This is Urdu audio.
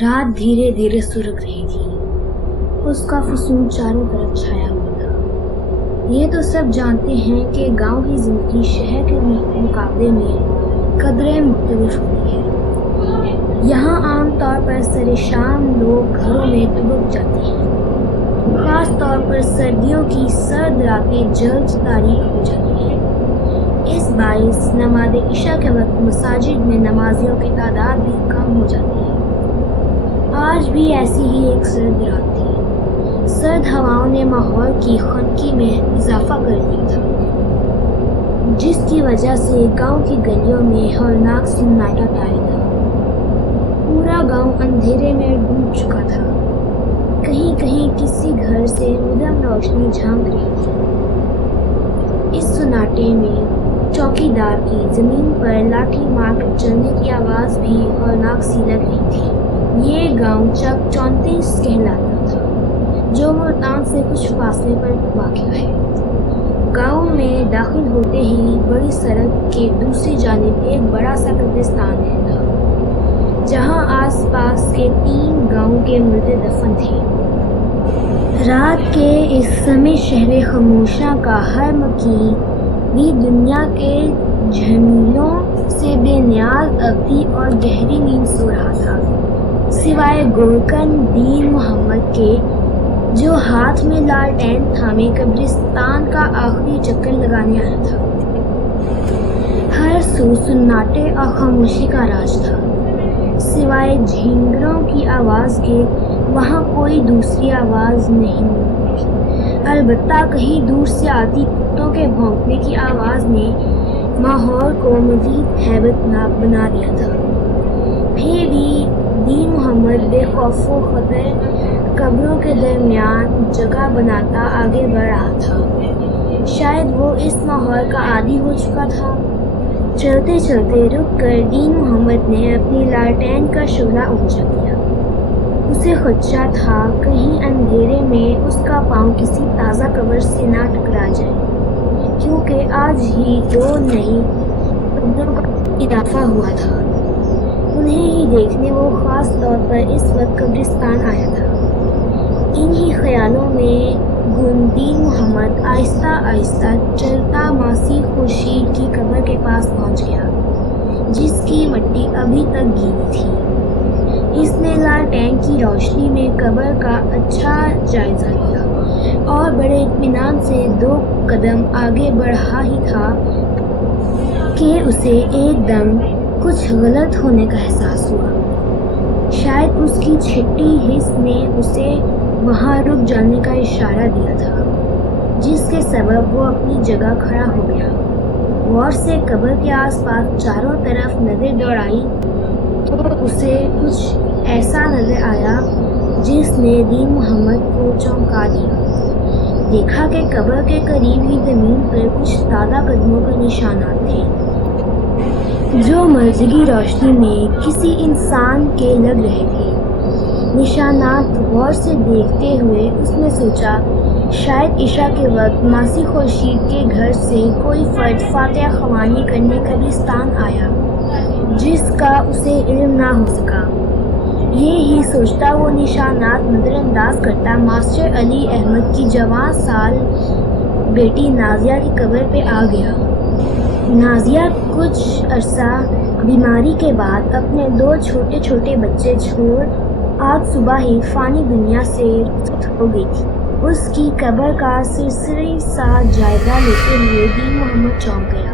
رات دھیرے دھیرے سرخ رہی تھی، اس کا فسون چاروں طرف چھایا ہوا تھا۔ یہ تو سب جانتے ہیں کہ گاؤں کی زندگی شہر کے مقابلے میں قدرے مختلف ہوتی ہے۔ یہاں عام طور پر سر شام لوگ گھروں میں دبک جاتے ہیں، خاص طور پر سردیوں کی سرد راتیں جلد تاریک ہو جاتی ہیں۔ اس باعث نماز عشاء کے وقت مساجد میں نمازیوں کی تعداد بھی کم ہو جاتی ہے۔ آج بھی ایسی ہی ایک سرد رات تھی۔ سرد ہواؤں نے ماحول کی خنکی میں اضافہ کر دیا تھا، جس کی وجہ سے گاؤں کی گلیوں میں ہولناک سناٹا طاری تھا۔ پورا گاؤں اندھیرے میں ڈوب چکا تھا، کہیں کہیں کسی گھر سے مدھم روشنی جھانک رہی تھی۔ اس سناٹے میں چوکی دار کی زمین پر لاٹھی مار کر چلنے کی آواز بھی ہولناک سی لگ رہی تھی۔ یہ گاؤں چک 34 کہلاتا تھا، جو ملتان سے کچھ فاصلے پر واقع ہے۔ گاؤں میں داخل ہوتے ہی بڑی سڑک کے دوسری جانب ایک بڑا سا قبرستان تھا، جہاں آس پاس کے 3 گاؤں کے مردے دفن تھے۔ رات کے اس سمے شہر خاموشاں کا ہر مکین بھی دنیا کے جھمیلوں سے بے نیاز ابدی اور گہری نیند سو رہا تھا، سوائے گورکن دین محمد کے، جو ہاتھ میں لالٹین تھامے قبرستان کا آخری چکر لگانے آیا تھا۔ ہر سو سناٹے اور خاموشی کا راج تھا، سوائے جھینگروں کی آواز کے وہاں کوئی دوسری آواز نہیں۔ البتہ کہیں دور سے آتی کتوں کے بھونکنے کی آواز نے ماحول کو مزید ہیبت ناک بنا دیا تھا۔ پھر بھی دین محمد بے خوف و خطر قبروں کے درمیان جگہ بناتا آگے بڑھ رہا تھا۔ شاید وہ اس ماحول کا عادی ہو چکا تھا۔ چلتے چلتے رک کر دین محمد نے اپنی لالٹین کا شعلہ اونچا کیا۔ اسے خدشہ تھا کہیں اندھیرے میں اس کا پاؤں کسی تازہ قبر سے نہ ٹکرا جائے، کیونکہ آج ہی 2 نئی قبروں کا اضافہ ہوا تھا۔ انہیں ہی دیکھنے وہ خاص طور پر اس وقت قبرستان آیا تھا۔ انہی خیالوں میں دین محمد آہستہ آہستہ چلتا ماسی خورشید کی قبر کے پاس پہنچ گیا، جس کی مٹی ابھی تک گیلی تھی۔ اس نے لالٹین کی روشنی میں قبر کا اچھا جائزہ لیا اور بڑے اطمینان سے 2 قدم آگے بڑھا ہی تھا کہ اسے ایک دم کچھ غلط ہونے کا احساس ہوا۔ شاید اس کی چھٹی حس نے اسے وہاں رک جانے کا اشارہ دیا تھا، جس کے سبب وہ اپنی جگہ کھڑا ہو گیا۔ غور سے قبر کے آس پاس چاروں طرف نظر دوڑائی تو اسے کچھ ایسا نظر آیا جس نے دین محمد کو چونکا دیا۔ دیکھا کہ قبر کے قریب ہی زمین پر کچھ تازہ قدموں کے نشانات تھے، جو مرجگی روشنی میں کسی انسان کے لگ رہے تھے۔ نشانات غور سے دیکھتے ہوئے اس نے سوچا شاید عشاء کے وقت ماسی خورشید کے گھر سے کوئی فرد فاتحہ خوانی کرنے قبرستان آیا، جس کا اسے علم نہ ہو سکا۔ یہی سوچتا وہ نشانات نظر انداز کرتا ماسٹر علی احمد کی جوان سال بیٹی نازیہ کی قبر پہ آ گیا۔ نازیہ کچھ عرصہ بیماری کے بعد اپنے 2 چھوٹے چھوٹے بچے چھوڑ آج صبح ہی فانی دنیا سے رخصت ہو گئی تھی۔ اس کی قبر کا سرسری سا جائزہ لیتے ہوئے دین محمد چونک گیا۔